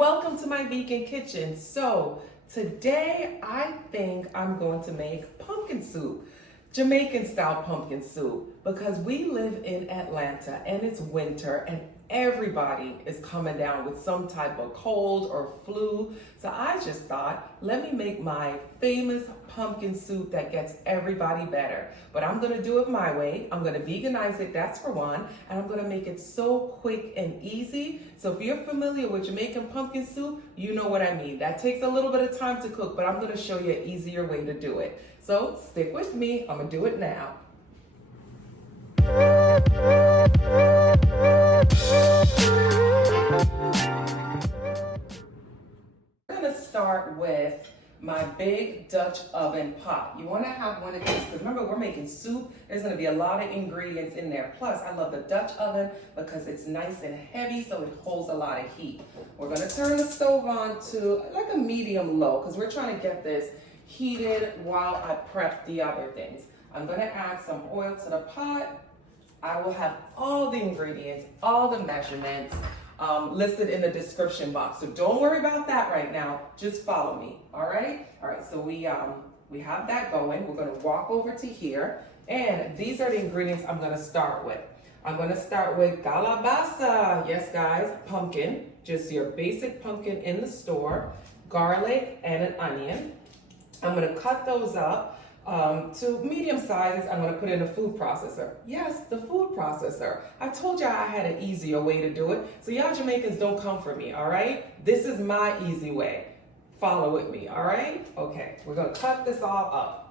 welcome to my vegan kitchen. So today I think I'm going to make pumpkin soup, Jamaican style pumpkin soup, because we live in Atlanta and it's winter and everybody is coming down with some type of cold or flu. So I just thought, let me make my famous pumpkin soup that gets everybody better. But I'm gonna do it my way. I'm gonna veganize it, that's for one, and I'm gonna make it so quick and easy. So if you're familiar with Jamaican pumpkin soup, you know what I mean. That takes a little bit of time to cook, but I'm gonna show you an easier way to do it. So stick with me, I'm gonna do it now. We're gonna start with my big Dutch oven pot. You wanna have one of these, because remember we're making soup, there's gonna be a lot of ingredients in there. Plus, I love the Dutch oven because it's nice and heavy, so it holds a lot of heat. We're gonna turn the stove on to like a medium low, because we're trying to get this heated while I prep the other things. I'm gonna add some oil to the pot. I will have all the ingredients, all the measurements listed in the description box. So don't worry about that right now. Just follow me, all right? All right, so we have that going. We're gonna walk over to here. And these are the ingredients I'm gonna start with. I'm gonna start with calabaza. Yes, guys, pumpkin. Just your basic pumpkin in the store. Garlic and an onion. I'm gonna cut those up to medium sizes. I'm gonna put in a food processor. Yes, the food processor. I told y'all I had an easier way to do it. So y'all Jamaicans don't come for me, all right? This is my easy way. Follow with me, all right? Okay, we're gonna cut this all up.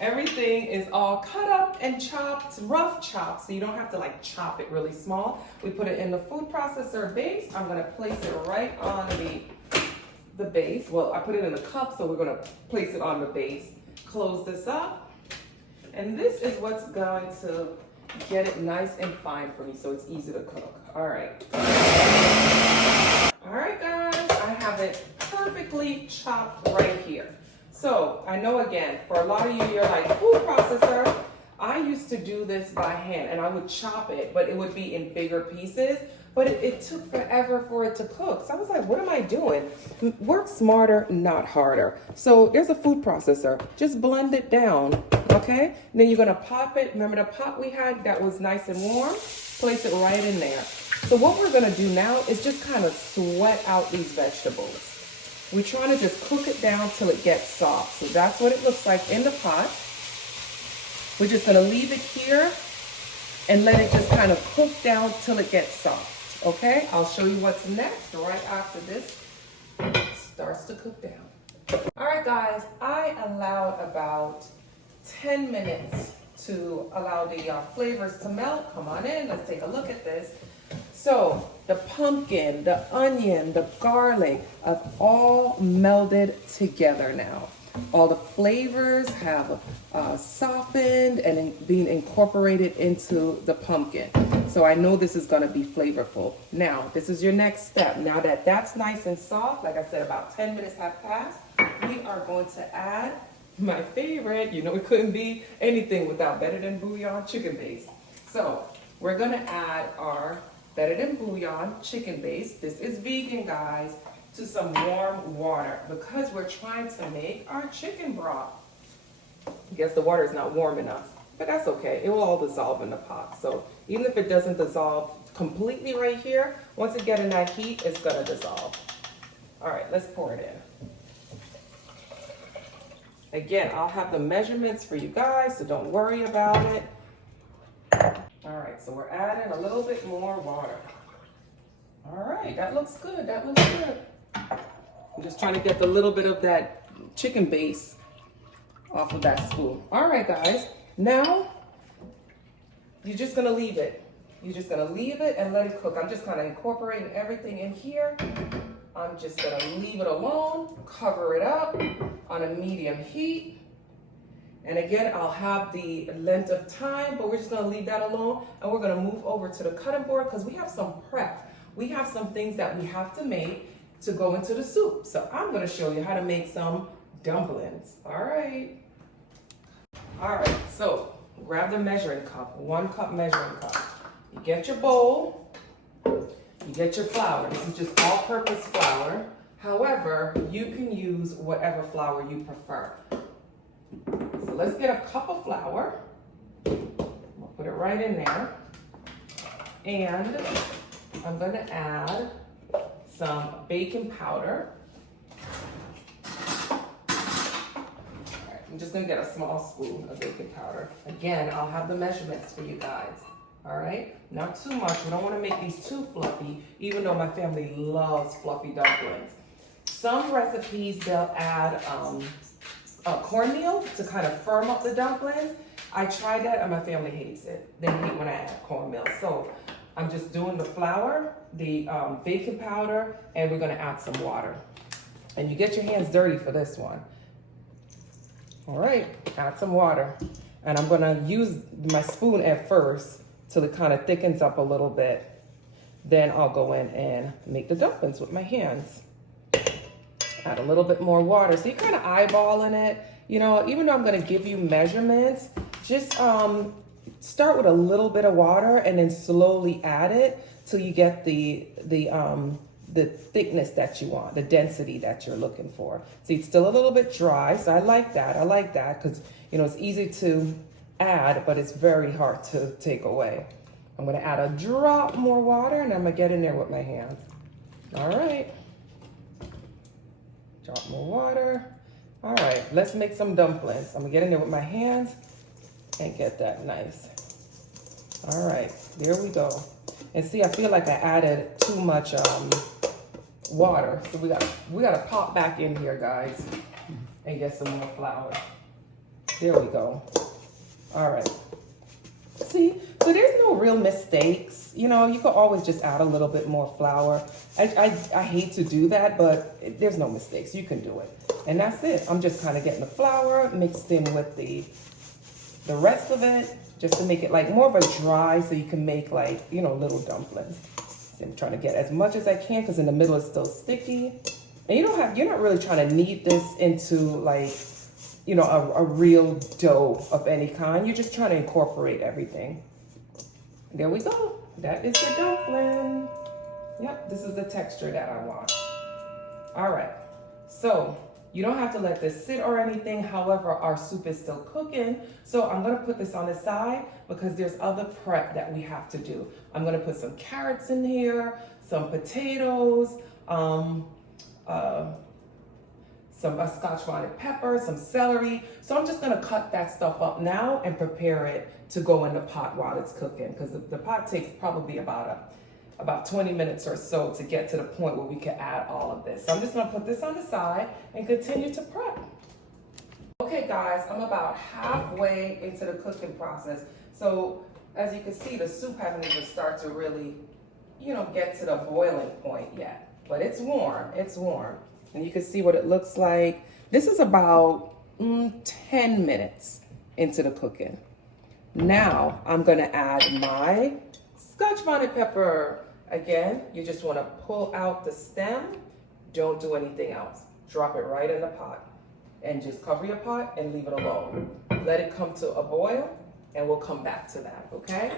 Everything is all cut up and chopped, rough chopped, so you don't have to like chop it really small. We put it in the food processor base. I'm gonna place it right on the base. Well, I put it in the cup, so we're gonna place it on the base. Close this up. And this is what's going to get it nice and fine for me so it's easy to cook. All right. All right, guys, I have it perfectly chopped right here. So I know, again, for a lot of you, you're like, food processor. I used to do this by hand and I would chop it, but it would be in bigger pieces, but it took forever for it to cook. So I was like, what am I doing? Work smarter, not harder. So there's a food processor, just blend it down, okay? And then you're gonna pop it. Remember the pot we had that was nice and warm? Place it right in there. So what we're gonna do now is just kind of sweat out these vegetables. We're trying to just cook it down till it gets soft. So that's what it looks like in the pot. We're just gonna leave it here and let it just kind of cook down till it gets soft, okay? I'll show you what's next right after this starts to cook down. All right, guys, I allowed about 10 minutes to allow the flavors to melt. Come on in, let's take a look at this. So the pumpkin, the onion, the garlic have all melded together now. All the flavors have softened and being incorporated into the pumpkin. So I know this is gonna be flavorful. Now, this is your next step. Now that that's nice and soft, like I said, about 10 minutes have passed, we are going to add my favorite. You know, it couldn't be anything without Better Than Bouillon chicken base. So we're gonna add our Better Than Bouillon chicken base. This is vegan, guys, to some warm water because we're trying to make our chicken broth. I guess the water is not warm enough, but that's okay. It will all dissolve in the pot. So even if it doesn't dissolve completely right here, once it gets in that heat, it's gonna dissolve. All right, let's pour it in. Again, I'll have the measurements for you guys, so don't worry about it. All right, so we're adding a little bit more water. All right, that looks good, that looks good. I'm just trying to get the little bit of that chicken base off of that spoon. All right, guys, now you're just gonna leave it. You're just gonna leave it and let it cook. I'm just kind of incorporating everything in here. I'm just gonna leave it alone, cover it up on a medium heat. And again, I'll have the length of time, but we're just gonna leave that alone, and we're gonna move over to the cutting board because we have some prep. We have some things that we have to make to go into the soup. So I'm gonna show you how to make some dumplings. All right, so grab the measuring cup, 1 cup measuring cup. You get your bowl, you get your flour. This is just all-purpose flour. However, you can use whatever flour you prefer. So let's get a cup of flour. We'll put it right in there. And I'm gonna add some baking powder. All right, I'm just gonna get a small spoon of baking powder. Again, I'll have the measurements for you guys. All right, not too much. We don't want to make these too fluffy, even though my family loves fluffy dumplings. Some recipes, they'll add cornmeal to kind of firm up the dumplings. I tried that and my family hates it. They hate when I add cornmeal. So I'm just doing the flour, the baking powder, and we're gonna add some water. And you get your hands dirty for this one. All right, add some water. And I'm gonna use my spoon at first till it kind of thickens up a little bit. Then I'll go in and make the dumplings with my hands. Add a little bit more water. So you're kind of eyeballing it. You know, even though I'm gonna give you measurements, just start with a little bit of water and then slowly add it till you get the thickness that you want, the density that you're looking for. See, it's still a little bit dry, so I like that. I like that because, you know, it's easy to add, but it's very hard to take away. I'm gonna add a drop more water and I'm gonna get in there with my hands. All right. Drop more water. All right, let's make some dumplings. I'm gonna get in there with my hands and get that nice. All right, there we go. And see, I feel like I added too much water. So we gotta pop back in here, guys, and get some more flour. There we go. All right. See, so there's no real mistakes. You know, you could always just add a little bit more flour. I hate to do that, but there's no mistakes. You can do it. And that's it. I'm just kind of getting the flour mixed in with the rest of it, just to make it like more of a dry, so you can make like, you know, little dumplings. So I'm trying to get as much as I can because in the middle it's still sticky. And you're not really trying to knead this into like, you know, a real dough of any kind. You're just trying to incorporate everything. There we go. That is the dumpling. Yep, this is the texture that I want. All right, so you don't have to let this sit or anything. However, our soup is still cooking. So I'm gonna put this on the side because there's other prep that we have to do. I'm gonna put some carrots in here, some potatoes, some scotch bonnet pepper, some celery. So I'm just gonna cut that stuff up now and prepare it to go in the pot while it's cooking, because the pot takes probably about 20 minutes or so to get to the point where we can add all of this. So I'm just gonna put this on the side and continue to prep. Okay guys, I'm about halfway into the cooking process. So as you can see, the soup hasn't even started to really, you know, get to the boiling point yet, but it's warm, it's warm. And you can see what it looks like. This is about 10 minutes into the cooking. Now I'm gonna add my scotch bonnet pepper. Again, you just wanna pull out the stem. Don't do anything else. Drop it right in the pot and just cover your pot and leave it alone. Let it come to a boil and we'll come back to that, okay?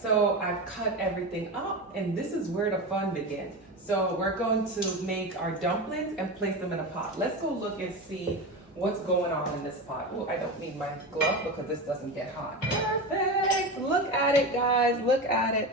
So I've cut everything up and this is where the fun begins. So we're going to make our dumplings and place them in a pot. Let's go look and see what's going on in this pot. Oh, I don't need my glove because this doesn't get hot. Perfect. Look at it, guys. Look at it.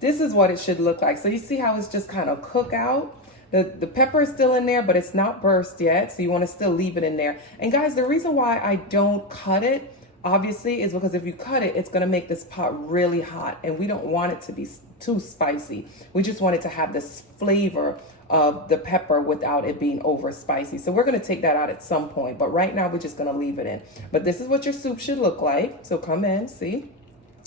This is what it should look like. So you see how it's just kind of cook out? The pepper is still in there, but it's not burst yet. So you want to still leave it in there. And guys, the reason why I don't cut it, obviously, is because if you cut it, it's going to make this pot really hot. And we don't want it to be too spicy. We just want it to have this flavor of the pepper without it being over spicy. So we're going to take that out at some point. But right now, we're just going to leave it in. But this is what your soup should look like. So come in, see?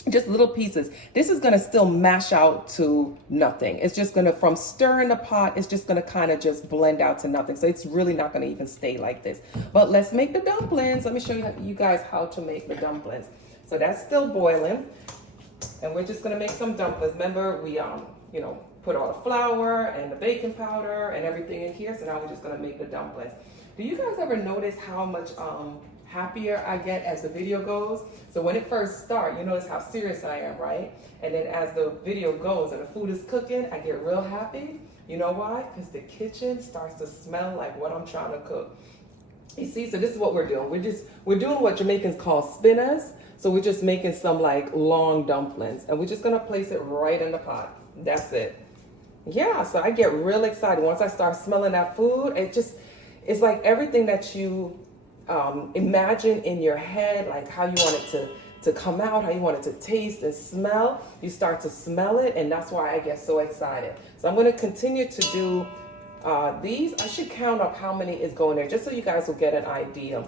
Just little pieces. This is going to still mash out to nothing. It's just going to, from stirring the pot, it's just going to kind of just blend out to nothing. So it's really not going to even stay like this. But let's make the dumplings. Let me show you guys how to make the dumplings. So that's still boiling. And we're just going to make some dumplings. Remember, we, you know, put all the flour and the baking powder and everything in here. So now we're just going to make the dumplings. Do you guys ever notice how much happier I get as the video goes? So when it first starts, you notice how serious I am, right? And then as the video goes and the food is cooking, I get real happy. You know why? Because the kitchen starts to smell like what I'm trying to cook. You see, so this is what we're doing. We're doing what Jamaicans call spinners. So we're just making some like long dumplings, and we're just gonna place it right in the pot. That's it. Yeah, so I get real excited once I start smelling that food. It's like everything that you imagine in your head, like how you want it to come out, how you want it to taste and smell. You start to smell it, and that's why I get so excited. So I'm going to continue to do these. I should count up how many is going there, just so you guys will get an idea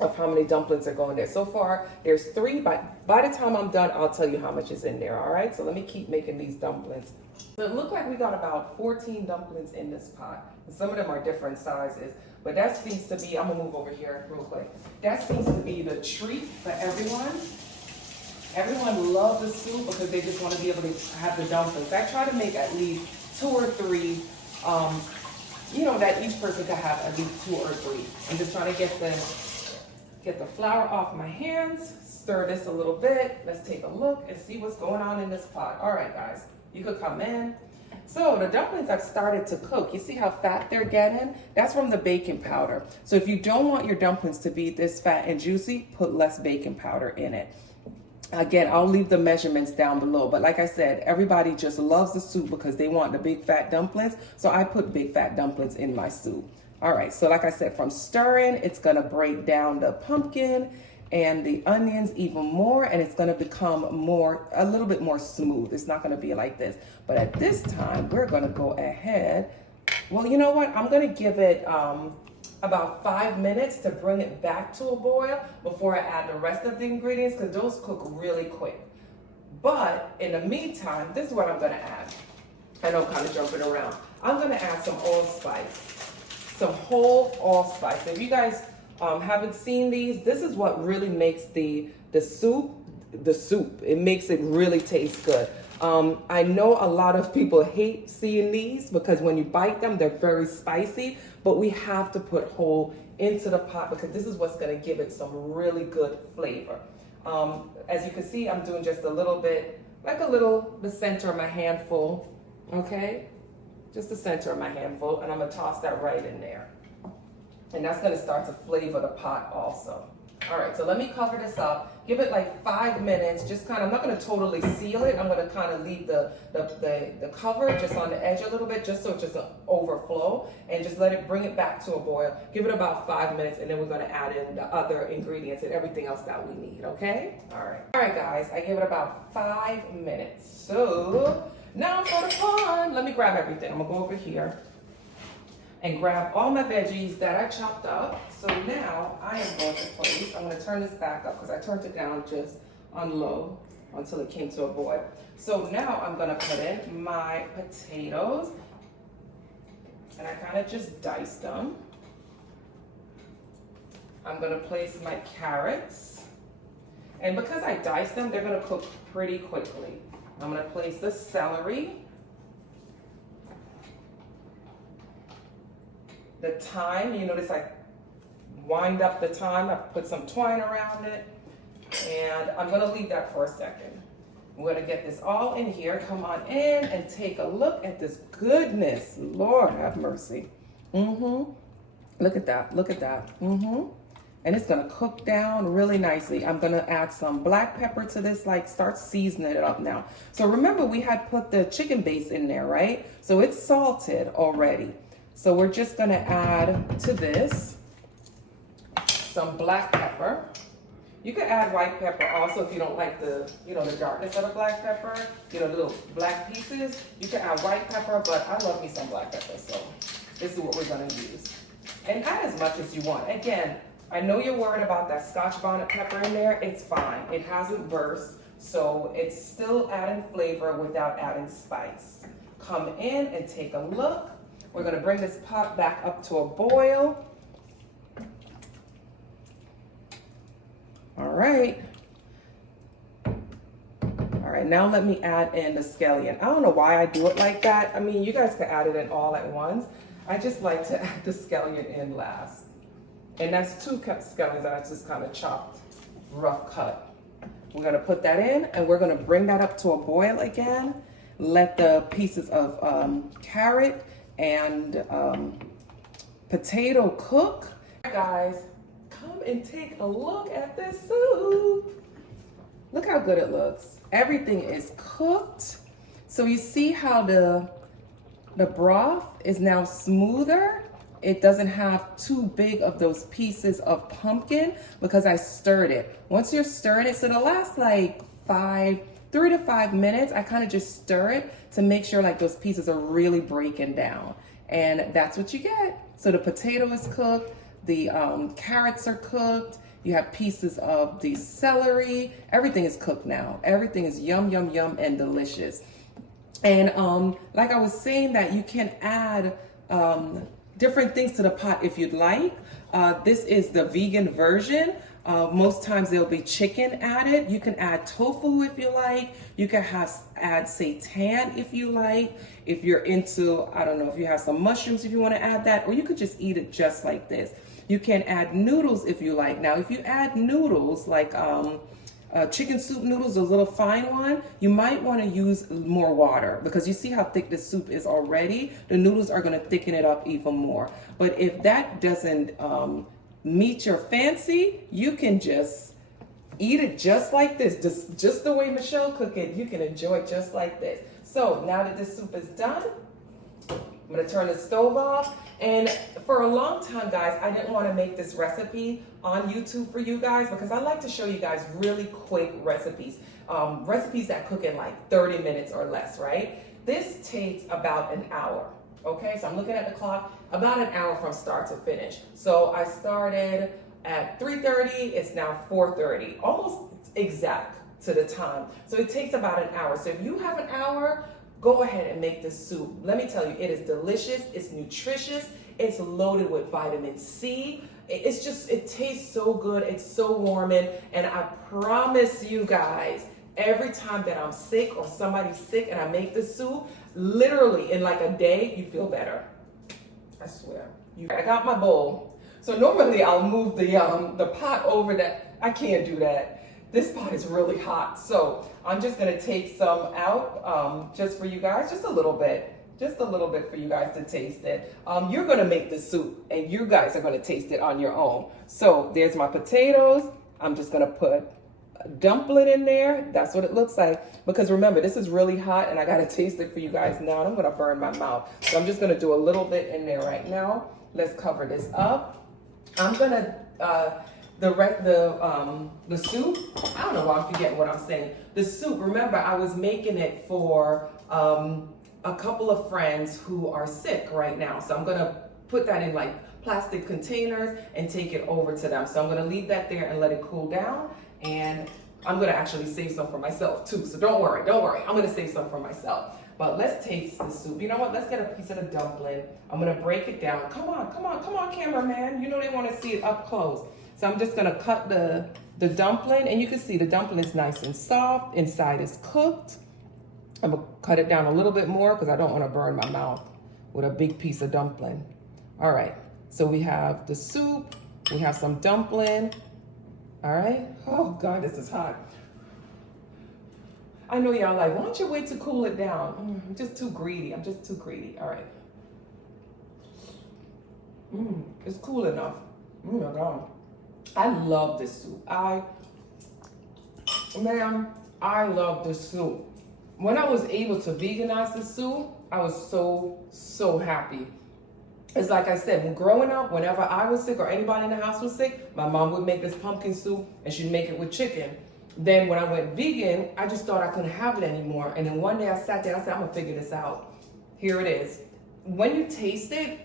of how many dumplings are going there. So far, there's 3, but by the time I'm done, I'll tell you how much is in there, all right? So let me keep making these dumplings. So it looked like we got about 14 dumplings in this pot. And some of them are different sizes, but that seems to be, I'm gonna move over here real quick. That seems to be the treat for everyone. Everyone loves the soup because they just want to be able to have the dumplings. I try to make at least 2 or 3, you know, that each person could have at least 2 or 3. I'm just trying to get the flour off my hands, stir this a little bit. Let's take a look and see what's going on in this pot. All right, guys, you could come in. So the dumplings have started to cook. You see how fat they're getting? That's from the baking powder. So if you don't want your dumplings to be this fat and juicy, put less baking powder in it. Again, I'll leave the measurements down below. But like I said, everybody just loves the soup because they want the big fat dumplings. So I put big fat dumplings in my soup. All right, so like I said, from stirring, it's gonna break down the pumpkin and the onions even more, and it's gonna become a little bit more smooth. It's not gonna be like this. But at this time, we're gonna go ahead. Well, you know what? I'm gonna give it about 5 minutes to bring it back to a boil before I add the rest of the ingredients, because those cook really quick. But in the meantime, this is what I'm gonna add. I know I'm kind of jumping around. I'm gonna add some allspice. Some whole allspice. If you guys haven't seen these, this is what really makes the soup. It makes it really taste good. I know a lot of people hate seeing these because when you bite them, they're very spicy, but we have to put whole into the pot because this is what's going to give it some really good flavor. As you can see, I'm doing just a little bit, like the center of my handful, okay? Just the center of my handful, and I'm gonna toss that right in there. And that's gonna start to flavor the pot also. All right, so let me cover this up. Give it like 5 minutes, just kind of, I'm not gonna totally seal it. I'm gonna kind of leave the cover just on the edge a little bit, just so it just overflow, and just let it, bring it back to a boil. Give it about 5 minutes, and then we're gonna add in the other ingredients and everything else that we need, okay? All right guys, I give it about 5 minutes. So, now for the fun. Let me grab everything. I'm gonna go over here and grab all my veggies that I chopped up. So now I am going to place, I'm gonna turn this back up because I turned it down just on low until it came to a boil. So now I'm gonna put in my potatoes, and I kind of just diced them. I'm gonna place my carrots, and because I diced them, they're gonna cook pretty quickly. I'm gonna place the celery, the thyme. You notice I wind up the thyme. I put some twine around it, and I'm gonna leave that for a second. We're gonna get this all in here. Come on in and take a look at this goodness. Lord have mercy. Look at that, look at that. And it's gonna cook down really nicely. I'm gonna add some black pepper to this, like start seasoning it up now. So remember we had put the chicken base in there, right? So it's salted already. So we're just gonna add to this some black pepper. You can add white pepper also if you don't like the, you know, the darkness of the black pepper, you know, the little black pieces. You can add white pepper, but I love me some black pepper, so this is what we're gonna use. And add as much as you want. Again, I know you're worried about that scotch bonnet pepper in there. It's fine. It hasn't burst, so it's still adding flavor without adding spice. Come in and take a look. We're gonna bring this pot back up to a boil. All right. All right, now let me add in the scallion. I don't know why I do it like that. I mean, you guys can add it in all at once. I just like to add the scallion in last. And that's 2 scallions that I just kind of chopped, rough cut. We're gonna put that in and we're gonna bring that up to a boil again. Let the pieces of carrot and potato cook. Guys, come and take a look at this soup. Look how good it looks. Everything is cooked. So you see how the broth is now smoother. It doesn't have too big of those pieces of pumpkin because I stirred it. Once you're stirring it, so it'll last like 3 to 5 minutes. I kind of just stir it to make sure like those pieces are really breaking down. And that's what you get. So the potato is cooked, the carrots are cooked, you have pieces of the celery. Everything is cooked now. Everything is yum, yum, yum, and delicious. And like I was saying that you can add different things to the pot if you'd like. This is the vegan version. Most times there'll be chicken added. You can add tofu if you like. You can add seitan if you like. If you're into, I don't know, if you have some mushrooms, if you want to add that, or you could just eat it just like this. You can add noodles if you like. Now, if you add noodles like chicken soup noodles, a little fine one, you might want to use more water because you see how thick the soup is already. The noodles are going to thicken it up even more. But if that doesn't meet your fancy, you can just eat it just like this, just the way Michelle cooked it. You can enjoy it just like this. So now that this soup is done, I'm gonna turn the stove off. And for a long time, guys, I didn't want to make this recipe on YouTube for you guys because I like to show you guys really quick recipes, recipes that cook in like 30 minutes or less, right? This takes about an hour. Okay, so I'm looking at the clock, about an hour from start to finish. So I started at 3:30, it's now 4:30, almost exact to the time. So it takes about an hour. So if you have an hour, go ahead and make this soup. Let me tell you, it is delicious, it's nutritious, it's loaded with vitamin C. It's just, it tastes so good, it's so warming, and I promise you guys, every time that I'm sick or somebody's sick and I make this soup, literally in like a day, you feel better. I swear. I got my bowl. So normally I'll move the pot over that. I can't do that. This pot is really hot. So I'm just gonna take some out just for you guys, just a little bit for you guys to taste it. You're gonna make the soup and you guys are gonna taste it on your own. So there's my potatoes. I'm just gonna put a dumpling in there. That's what it looks like. Because remember, this is really hot and I gotta taste it for you guys now. And I'm gonna burn my mouth. So I'm just gonna do a little bit in there right now. Let's cover this up. I'm gonna, the soup, I don't know why I'm forgetting what I'm saying. The soup, remember I was making it for a couple of friends who are sick right now. So I'm gonna put that in like plastic containers and take it over to them. So I'm gonna leave that there and let it cool down. And I'm gonna actually save some for myself too. So don't worry. I'm gonna save some for myself. But let's taste the soup. You know what? Let's get a piece of the dumpling. I'm gonna break it down. Come on, cameraman. You know they wanna see it up close. So I'm just gonna cut the dumpling, and you can see the dumpling is nice and soft. Inside is cooked. I'm gonna cut it down a little bit more because I don't wanna burn my mouth with a big piece of dumpling. All right, so we have the soup, we have some dumpling. All right, oh God, this is hot. I know y'all like, why don't you wait to cool it down? I'm just too greedy, I'm just too greedy, all right. It's cool enough. Oh my God. I love this soup. Man, I love this soup. When I was able to veganize the soup, I was so happy. It's like I said, when growing up, whenever I was sick or anybody in the house was sick, my mom would make this pumpkin soup and she'd make it with chicken. Then when I went vegan, I just thought I couldn't have it anymore. And then one day I sat down and said, I'm gonna figure this out. Here it is. When you taste it,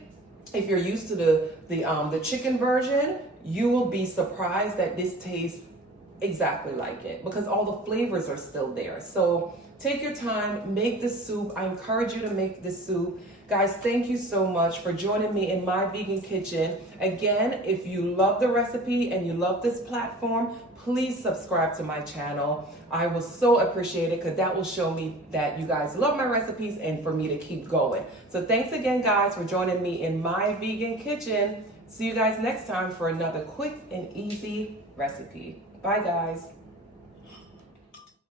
if you're used to the chicken version, you will be surprised that this tastes exactly like it because all the flavors are still there. So take your time, make this soup. I encourage you to make this soup. Guys, thank you so much for joining me in my vegan kitchen. Again, if you love the recipe and you love this platform, please subscribe to my channel. I will so appreciate it because that will show me that you guys love my recipes and for me to keep going. So thanks again, guys, for joining me in my vegan kitchen. See you guys next time for another quick and easy recipe. Bye, guys.